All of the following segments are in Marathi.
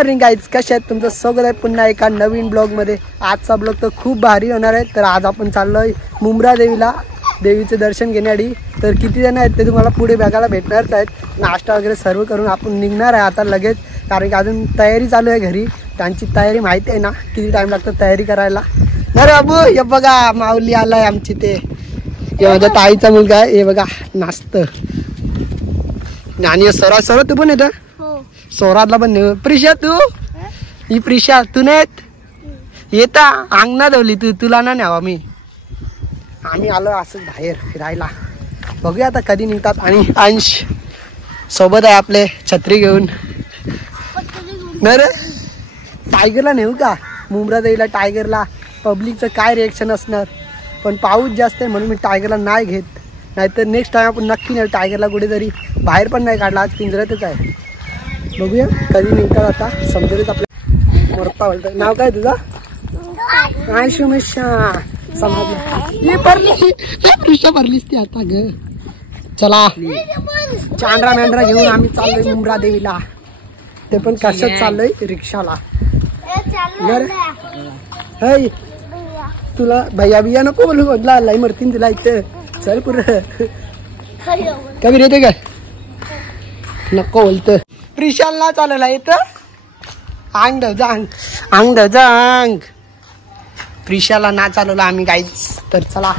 मॉर्निंग गाईज, कशा आहेत? तुमचं स्वागत आहे पुन्हा एका नवीन ब्लॉगमध्ये। आजचा ब्लॉग तर खूप भारी होणार आहे। तर आज आपण चाललोय मुंब्रा देवीला, देवीचे दर्शन घेण्यासाठी। तर किती जण आहेत ते तुम्हाला पुढे बघायला भेटणारच आहेत। नाश्ता वगैरे सर्व करून आपण निघणार आहे आता लगेच, कारण की अजून तयारी चालू आहे घरी। त्यांची तयारी माहिती आहे ना, किती टाइम लागतो तयारी करायला। अरे बाबू, हे बघा माऊली आलाय आमची। ते माझ्या ताईचा मुलगा आहे, हे बघा नाचत। आणि सरा सर तू पण येतं? सोरातला पण नाही। प्रिशा तू? ही प्रिशा तू नाहीत येता? अंगणा धवली तू, तुला ना न्यावा मी। आम्ही आलो असं बाहेर फिरायला, बघूया आता कधी निघतात। आणि अंश सोबत आहे आपले छत्री घेऊन। बरं टायगरला नेऊ का मुंब्रा देवीला? टायगरला पब्लिकचं काय रिएक्शन असणार, पण पाऊस जास्त आहे म्हणून मी टायगरला नाही घेत। नाहीतर नेक्स्ट टाइम आपण नक्की नेऊ टायगरला कुठेतरी बाहेर, पण नाही काढला, आज पिंजऱ्यातच आहे। बघूया कधी निघतात आता, समजेलच आपल्या। मोरपा बोलतोय। नाव काय तुझं? आयुष्यमेशा समजलं। भरलीस ती आता ग। चला चांद्रा मेंढरा घेऊन आम्ही चाललोय मुंब्रा देवीला। ते पण कशात चाललोय? रिक्षाला। हय तुला भैया बिया नको बोलू, बदला लाई मरतीन तुला इथं। चल पुढे कमी येते का? नको बोलत। प्रिशालला चालला येतं अंग जांग, अंग जांग। प्रिशाला ना चालवला आम्ही गाईच। तर चला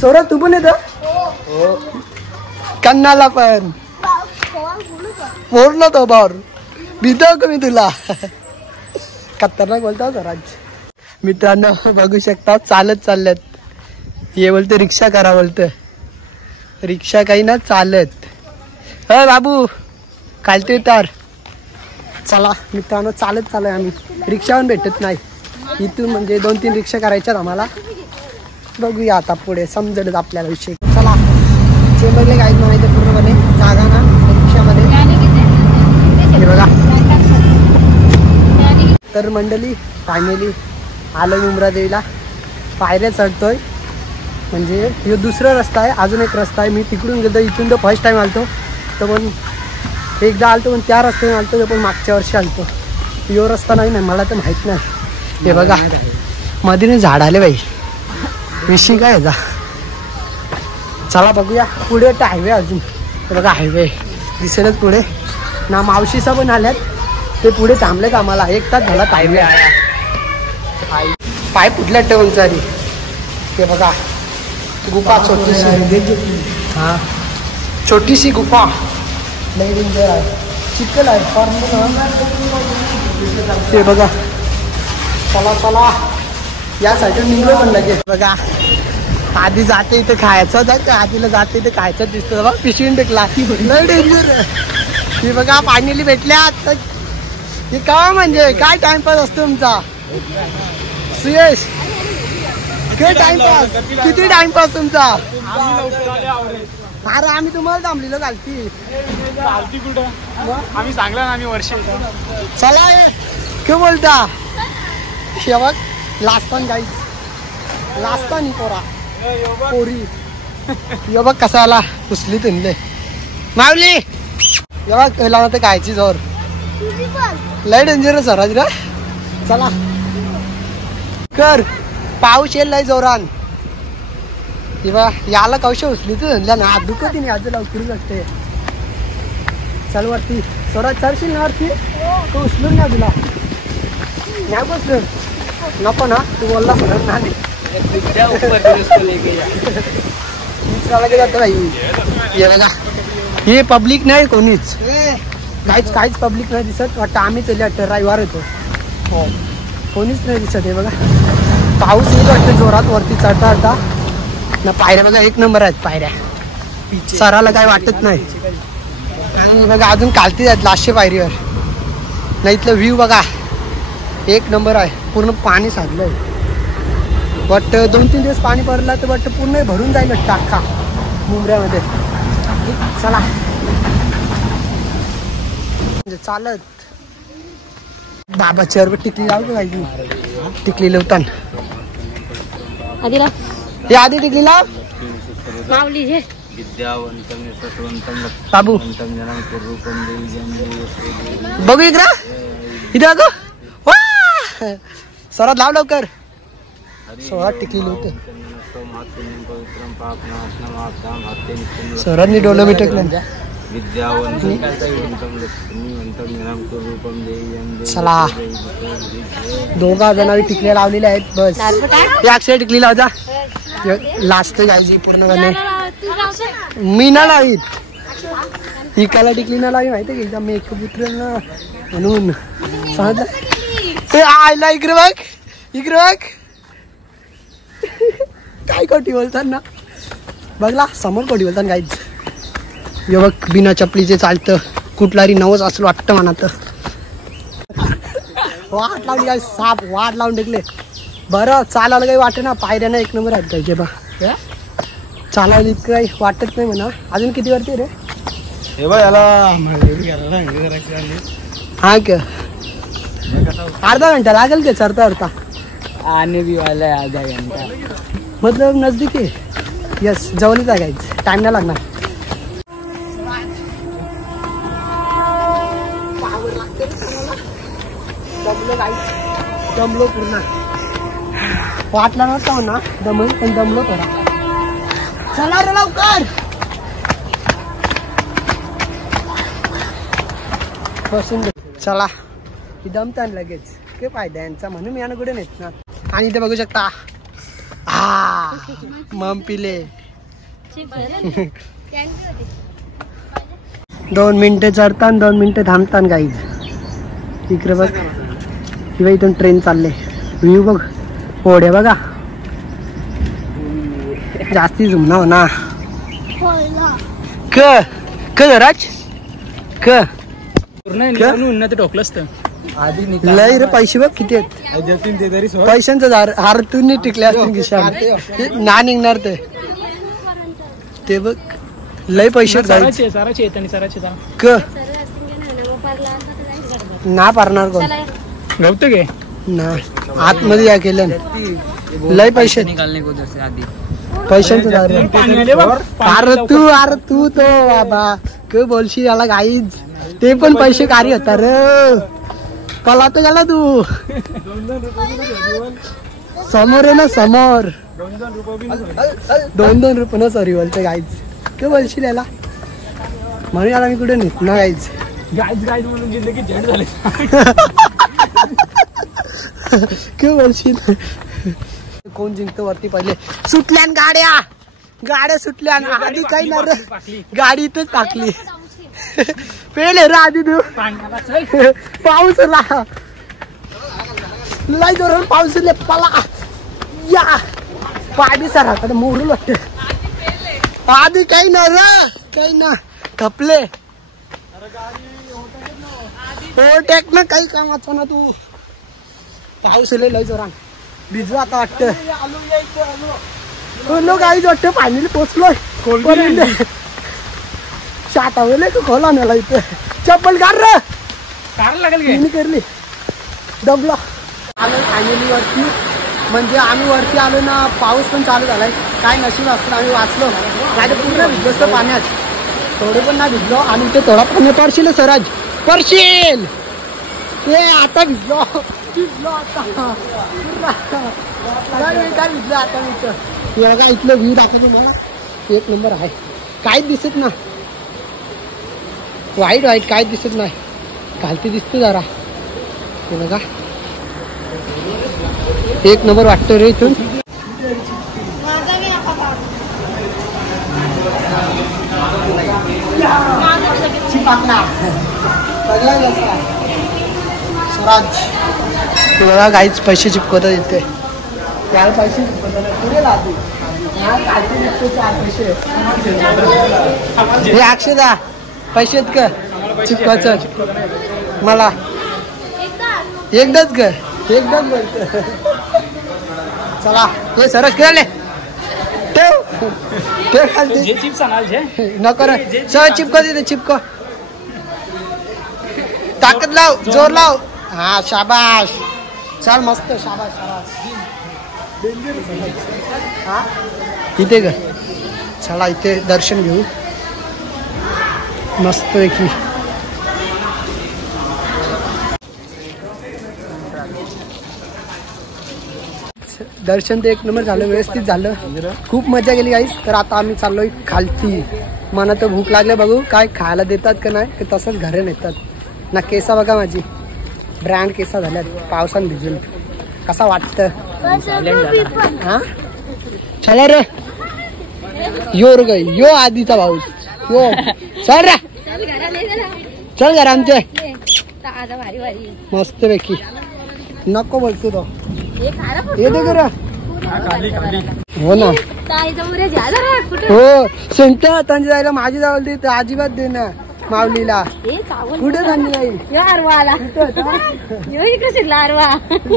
सौरभ तू पण येतं? कन्नाला पण बोललो तो बार भीतो का मी तुला? खतरनाक बोलतो स्वराज। मित्रांनो बघू शकता चालत चालल्यात। हे बोलतो रिक्षा करा, बोलतं रिक्षा काही ना चालत। अ बाबू कालते उतार। चला मित्रांनो चालत चालय आम्ही, रिक्षा पण भेटत नाही इथून, म्हणजे 2-3 रिक्षा करायच्यात आम्हाला। बघूया आता पुढे समजेलच आपल्याला विषय। चला चेंबरले गाईड म्हणायचं पूर्णपणे जागा ना रिक्षामध्ये, हे बघा। तर मंडळी फायनली आलो मुंब्रा देवीला। पायऱ्या चढतोय, म्हणजे हे दुसरा रस्ता आहे, अजून एक रस्ता आहे। मी तिकडून गेलो, इथून तर फर्स्ट टाइम आलतो। तर पण एकदा आलतो, पण त्या रस्त्याने आलतो, ते पण मागच्या वर्षी आलतो। यो रस्ता नाही ना, मला तर माहित नाही। हे बघा मध्ये झाड आले बाई, विषय काय याचा। चला बघूया पुढे तर हायवे अजून। हे बघा हायवे दिसेलच पुढे ना। मावशीसा पण आल्यात, ते पुढे थांबलेत आम्हाला। 1 तास झाला हायवे। पाय फुटल्या ठेवून सारी। ते बघा गुफा छोटीशी, हा छोटीशी गुफा, लई डेंजर आहे, चिखल आहे। ते बघा चला चला या साईडून निघलो पण लगेच। बघा आधी जाते इथे खायचं जायचं, आधीला जाते इथे खायचं दिसतं। बघा पिशवीन टेकला, लई डेंजर। हे बघा फायनली भेटल्यात। हे का म्हणजे काय टाइमपास असतो तुमचा सुयश? किती टाइमपास, किती टाइमपास तुमचा? अरे आम्ही तुम्हाला थांबलेलो घालती कुठं, आम्ही सांगला ना आम्ही वर्ष। चला काय बोलता? शेवट लास्ट पण गाईच, लास्ट पण पोरा पोरी। यो बघ कसा आला, पुसली तिनले मावली। यो बघ पहिला तर खायची जोर, लय डेंजरस सराज रे। चला कर, पाऊस येईल लय जोरान। याला कौश उचली तू धंदा ना, दुखत नाही आज लवकर जाते। चल वरती स्वराज, चढशील ना वरती? तू उचलून ना तुला नाही बसलं नको ना, तू बोलला सर ना जात भाई। ये बघा हे पब्लिक नाही कोणीच, काहीच पब्लिक नाही दिसत वाटतं। आम्ही चले रविवार येतो, कोणीच नाही दिसत। हे बघा पाऊस येत वाटतं जोरात वरती चढता चढता ना। पायऱ्या बघा 1 नंबर आहेत पायऱ्या, सराला काय वाटत नाही। आणि बघा अजून कालती आहेत लास्टच्या पायरीवर ना। इथलं व्ह्यू बघा 1 नंबर आहे, पूर्ण पाणी साधलंय। बट 2-3 दिवस पाणी पडलं तर बट पूर्ण भरून जाईल टाका मुंब्र्यामध्ये। चला चालत बाबाच्या वर टिकली लावतो पाहिजे, टिकली लावतान आधीला हे आधी टिकली लाव माऊली हे बाबू। बघू इकडं इथे अगं वा सरात लाव लवकर 16 टिकली होते सरांनी डोलोमी टेकलं चला 2 जणांनी टिकल्या लावलेल्या आहेत बस या अक्षय टिकली लाव जा लास्ट जायची पूर्ण करणे मी ना लावीत इकाला टिकली ना लावी माहिती का एकदम मेकअप उतरेल ना म्हणून सांगितलं आयला इकडे बघ काय कोटी बोलतात ना बघला समोर कोटी बोलतात काहीच हे बघ बिना चपलीचे चालतं कुठलारी नवस असलं वाटतं मनात वाट लावली काय साप वाट लावून टेकले बरं चालायला काही वाटत ना पायऱ्यानं 1 नंबर आहेत पाहिजे बा चालायला इतकं काही वाटत नाही म्हणा अजून किती वरती रे हा का अर्धा घंटा लागेल के चरता आने भी वाला है आधा घंटा मतलब नजदीक आहे यस जवळच आहे गाईज टाइम नाही लागणार दमलो पूर्ण वाटला नव्हता ना दमल पण दमलो थोडा चला रे लवकर बसून चला दमता लगेच काय फायदा यांचा म्हणून मी यानं कुठे नेत ना आणि इथे बघू शकता मम पिले 2 मिनिटं चढतान 2 मिनिटं थांबतान गाईज इकडे बघ किंवा इथून ट्रेन चालले व्ह्यू बघ पोड्या बघा जास्ती झुमना हो ना क राज क पूर्ण टोकलं असतं लय रे पैसे बघ किती आहेत पैशांचं हारतून टिकले असतील खिशात ना निघणार ते बघ लय पैसे क ना पारणार कोण गवत गे ना आतमध्ये या केलं लय पैसे पैशांचं अरे तू तो बाबा क बोलशी याला गाईज ते पण पैसे कार्य होता रे कला तर गेला तू समोर आहे ना समोर 2 रुपये ना सॉरी बोलते गाईज के बोलशील याला म्हणून याला मी कुठे नेत ना गाईज गाईज म्हणून गेले की झेंड झाले के बोलशील कोण जिंकतो वरती पहिले सुटल्या गाड्या सुटल्या आधी काही ना रे गाडी इथंच टाकली पेले रे आधी तू पाऊस लय जोरात पाऊस पला या पाणी सर मोडून वाटत आधी काही ना रे काही ना कपले टेक ना काही कामाचं ना तू पाऊस लय जोरात भिजू आता वाटतं काही वाटतं पाणी पोचलोय शाटावले तू खोला नेला इथे चप्पल काढ रे लागेल करली दमला आलो फायनली वरती म्हणजे आम्ही वरती आलो ना पाऊस पण चालू झालाय काय नशीब असलं आम्ही वाचलो काय पूर्ण भिजलो पाण्यात थोडे पण नाही भिजलो आणि ते थोडा पाणी पडशील सराज पडशील ते आता भिजलो आता काय भिजलो आता मी बघा इथलं व्ह्यू दाखवतो मला 1 नंबर आहे काहीच दिसत ना वाईट काहीच दिसत नाही घालती दिसते जरा हे बघा 1 नंबर वाटतं रे इथून स्वराज बघा काहीच पैसे चिपकवतात इथे त्याला पैसे चिपकवतात पुढे लागू हे अक्षदा पैसे आहेत का चिपकायचं मला एकदाच कर एकदाच बोलत चला हे सरस केले नको रे सर चिपका देते चिपका ताकद लाव जोर लाव हा शाबाश चल मस्त शाबाश शाबाश हा इथे ग चला इथे दर्शन घेऊ मस्त पैकी दर्शन ते एक नंबर झालं, व्यवस्थित झालं, खूप मजा गेली गाईस. तर आता आम्ही चाललोय खालती. मला तर भूक लागले, बघू काय खायला देतात का नाही, की तसंच घरी नेतात ना. केसा बघा माझी, ब्रँड केसा झाल्यात पावसानं भिजून. कसा वाटतं हा? चला रे, यो रे यो आधीचा भाऊ यो. चल रे, चल घर आमचे मस्त पैकी. नको बोलतो तो ये दे करा. हो ना, हो सुनता त्यांची जायला माझी जावल दे अजिबात दे ना. माऊलीला कुठे त्यांनी जाईल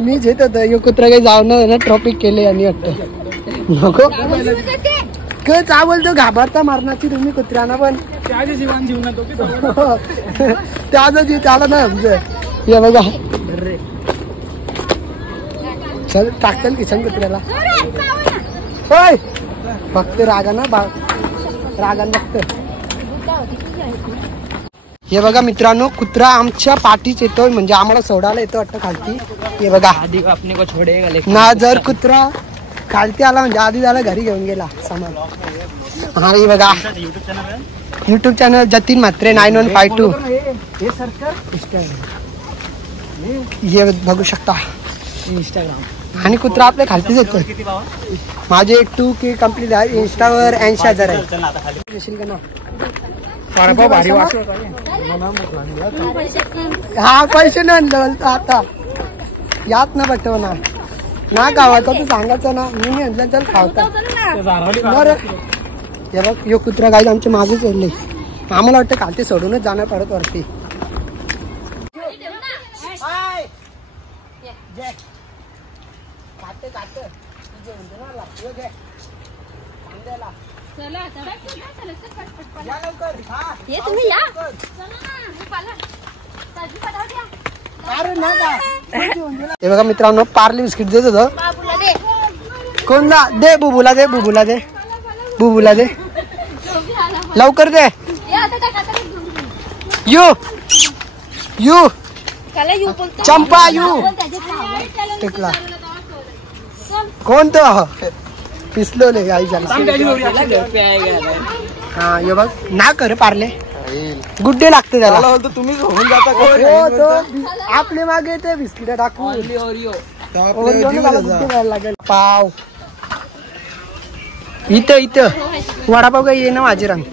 मीच येत होत. यो कुत्रा काही जाऊन ना ट्रॉपिक केले आणि वाटतं नको काय चावलतो घाबरता मारण्याची तुम्ही कुत्र्यांना. पण त्याचा जीव त्याला ना आमचं. हे बघा चल टाकताल किचन कुत्र्याला. होय फक्त रागाना बघत. हे बघा मित्रांनो, कुत्रा आमच्या पाठीच येतोय, म्हणजे आम्हाला सोडायला येतो वाटतं खालती. हे बघा ना, जर कुत्रा खालती आला म्हणजे आधी झाला घरी घेऊन गेला सामान. हा हे बघा युट्यूब चॅनल जतीन म्हात्रे 9152 हे बघू शकता इंस्टाग्राम. आणि कुत्रा आपल्या खालतीच येतोय. माझे 2K कम्प्लीट आहे. इंस्टावर 80,000 आहे. हा पैसे नाही आणलं आता यात ना बघतो ना गावाचा तू सांगायचं ना. मी आणलं चल खावता. हे बघ यो कुत्रा गाई आमच्या मागे चढले. आम्हाला वाटतं खालती सोडूनच जाणं पडत वरती. हे बघा मित्रांनो, पार्ले बिस्किट देत होतं. कोणला दे, बुबूला दे, बुबूला दे, बुबूला दे लवकर दे. यू यू चंपा यू टिकला कोण तो पिसलोले गाई झाला. हा ये बघ ना कर पार्ले गुड्डे लागते त्याला. तुम्ही होऊन जाता आपले मागे ते बिस्किट टाकून लागेल. पाव इथं वडापाव काही ये ना माझी रंग.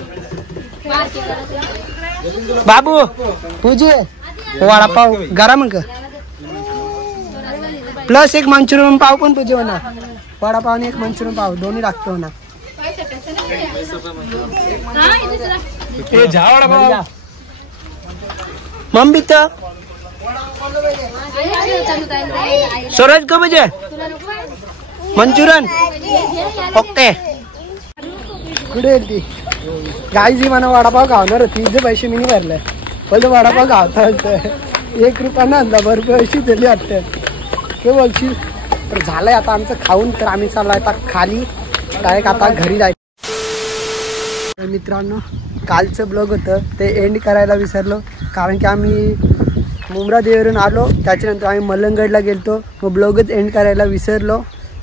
बाबू तुझे वडापाव गरम का प्लस एक मंचुरियन पाव पण तुझे हो ना. वडापाव आणि एक मंचुरियन पाव दोन्ही लागतो ना. मम्मी तर सूरज को बजे मंचुरियन ओके. कुठे ती गाई जी मला वडापाव खावणार होती. जे पैसे मी नाही भरले पण वडापाव खावता 1 रुपया ना आणला बरोबर पैसे दिली वाटतं. ते बोलशील तर झालंय आता आमचं खाऊन. तर आम्ही चाललो आता खाली डायरेक्ट आता घरी जायचं. मित्रांनो कालचं ब्लॉग होतं ते एंड करायला विसरलो, कारण की आम्ही मुंब्रा देवीवरून आलो. त्याच्यानंतर आम्ही मलंगडला गेलतो. मग ब्लॉगच एंड करायला विसरलो.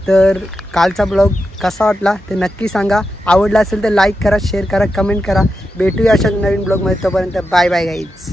तर कालचा ब्लॉग कसा वाटला ते नक्की सांगा. आवडला असेल तर लाईक करा, शेअर करा, कमेंट करा. भेटूया अशा नवीन ब्लॉगमध्ये. तोपर्यंत बाय बाय गाईज.